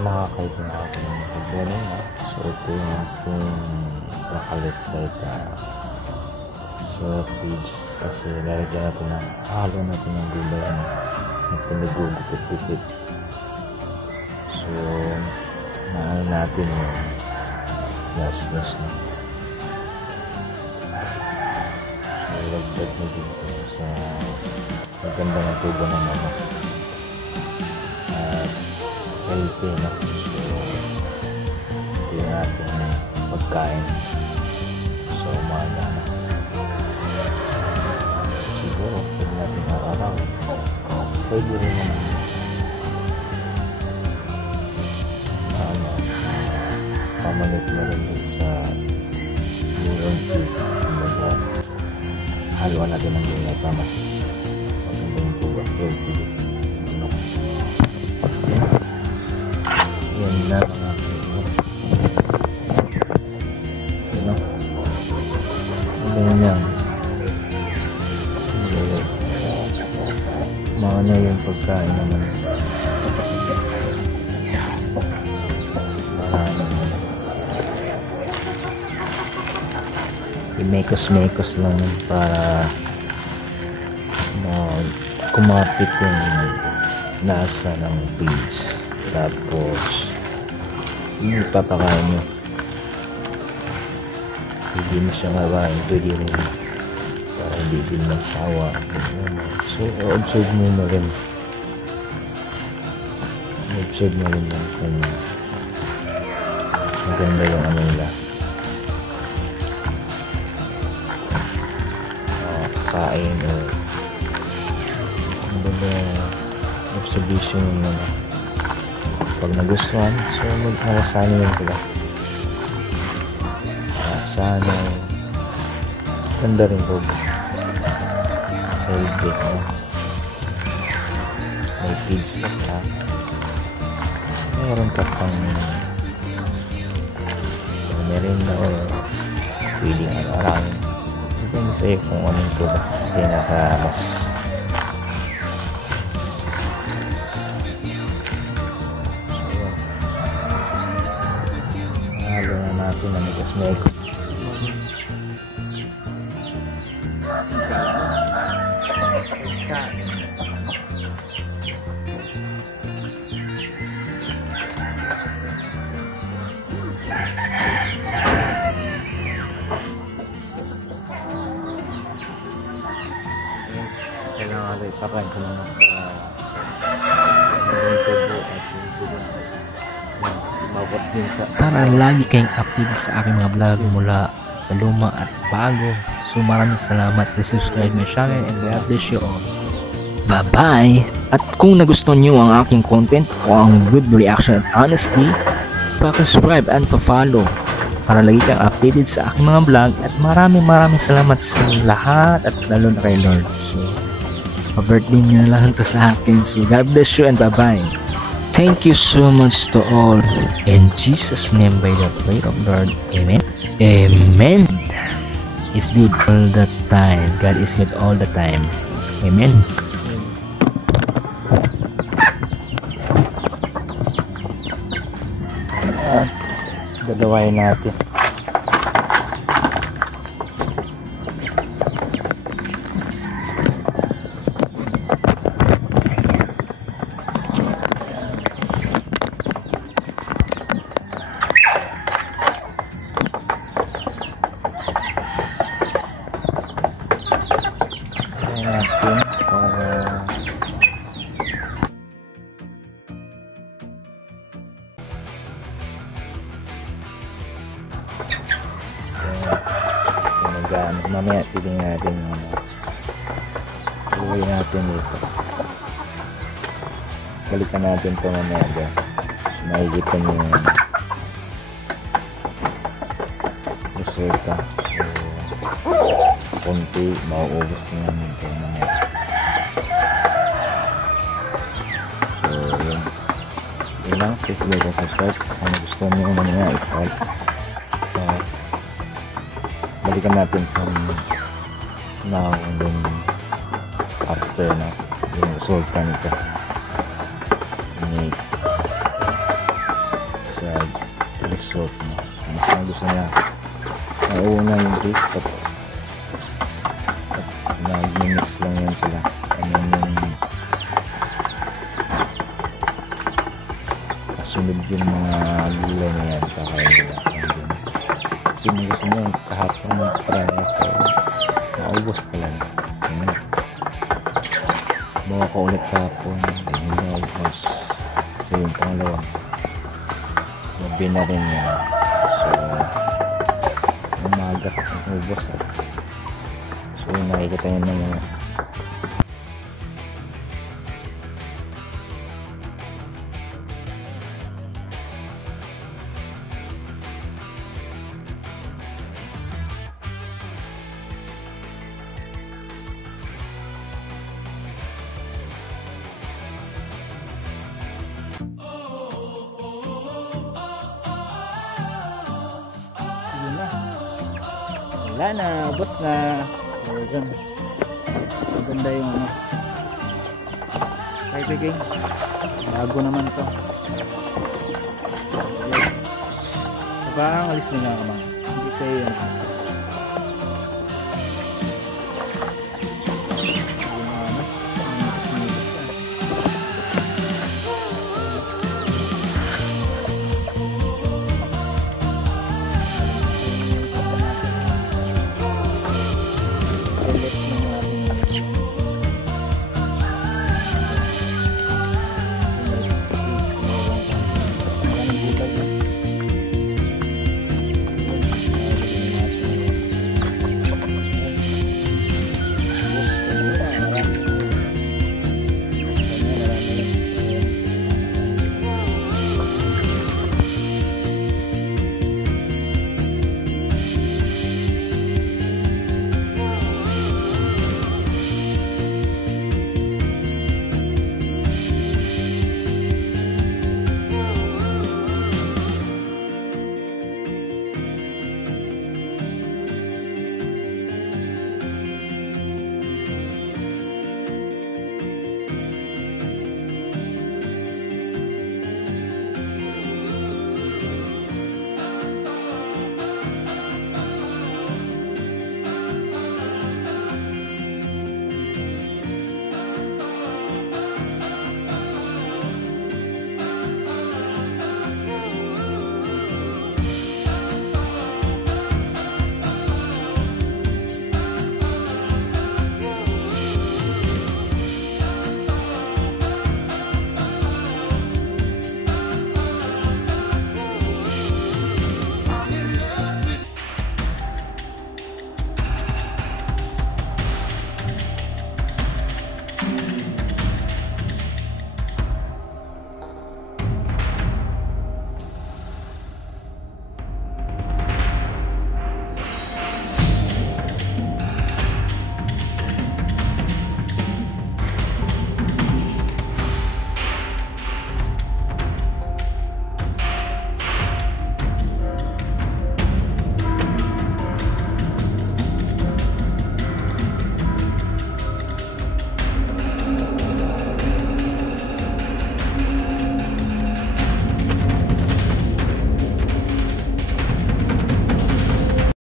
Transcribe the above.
Mga kaibigan natin ng pagdaling na. So ito yung aking nakalist data sa page kasi lalagyan natin ng halo natin ng gulay na pinagugupit-gupit. So naan natin yung last na. So lagdag na dito sa maganda ng tubo ng mama at healthy na. So ito yung ating pagkain. So umaga na siguro pwede natin araw-araw, pwede rin naman pamalit na rin sa meron food. Kumbaga haluan natin ng gulay para mas maganda yung tubo, healthy din. Yan na mga kaibigan. Ganyan yan. Maano yung pagkain naman. I-mekos-mekos lang yun para kumapit yung lasa ng beans. Tapos yung ipapakain nyo, hindi mo siya kawain, pwede rin para hindi din magsawa. So observe mo na rin yan kung maganda yung ano nila, kain o kumbaga observation yung mga pag nagustuhan. So mag-arasanay lang sila, arasanay ganda rin po, healthy, may feeds ka pa, meron ka pang merinda o pwedeng araw-arawin. Depende sa'yo kung anong ito ba pinaka mas halo na natin na megas-mekos. Kailangan natin ipakain sa mga tubo at bawas din sa para lagi kayong update sa aking mga vlog mula sa luma at bago. So maraming salamat, please subscribe my channel and God bless you all. Bye bye. At kung nagustuhan nyo ang aking content o ang good reaction at honesty, subscribe and follow para lagi kang updated sa aking mga vlog. At maraming salamat sa lahat at lalo na kay Lord. So pa-birthday nyo lang to sa akin. So God bless you and bye bye. Thank you so much to all. In Jesus' name, by the prayer of Lord. Amen. Amen. It's good all the time. God is good all the time. Amen. dalawain natin. Mamaya piling natin yung uwi natin dito, balikan natin ito mamaya dyan. Makikita nyo yung resulta. So konti mauubos na namin ito mamaya. So yun lang, please like and subscribe kung gusto nyo mamaya i-like. Balikan natin from now and then after na yung resulta nito. gusto niya nauna yung grease at nag-mix lang yan sila. Ano yung kasunod yung mga gulay na yan kakain nila. Kasi gusto niya kahapon ng try ako naubos talaga. Bawa ko ulit kahapon hindi naubos kasi yung pangalawa gabi na rin yan. So umaga naubos so nakikita nyo na mga wala na, ubos na. Ayan. Maganda yung ano. Ay, bigay. Bago naman to. Yes. Diba, alis mo na ka, hindi sa'yo yan.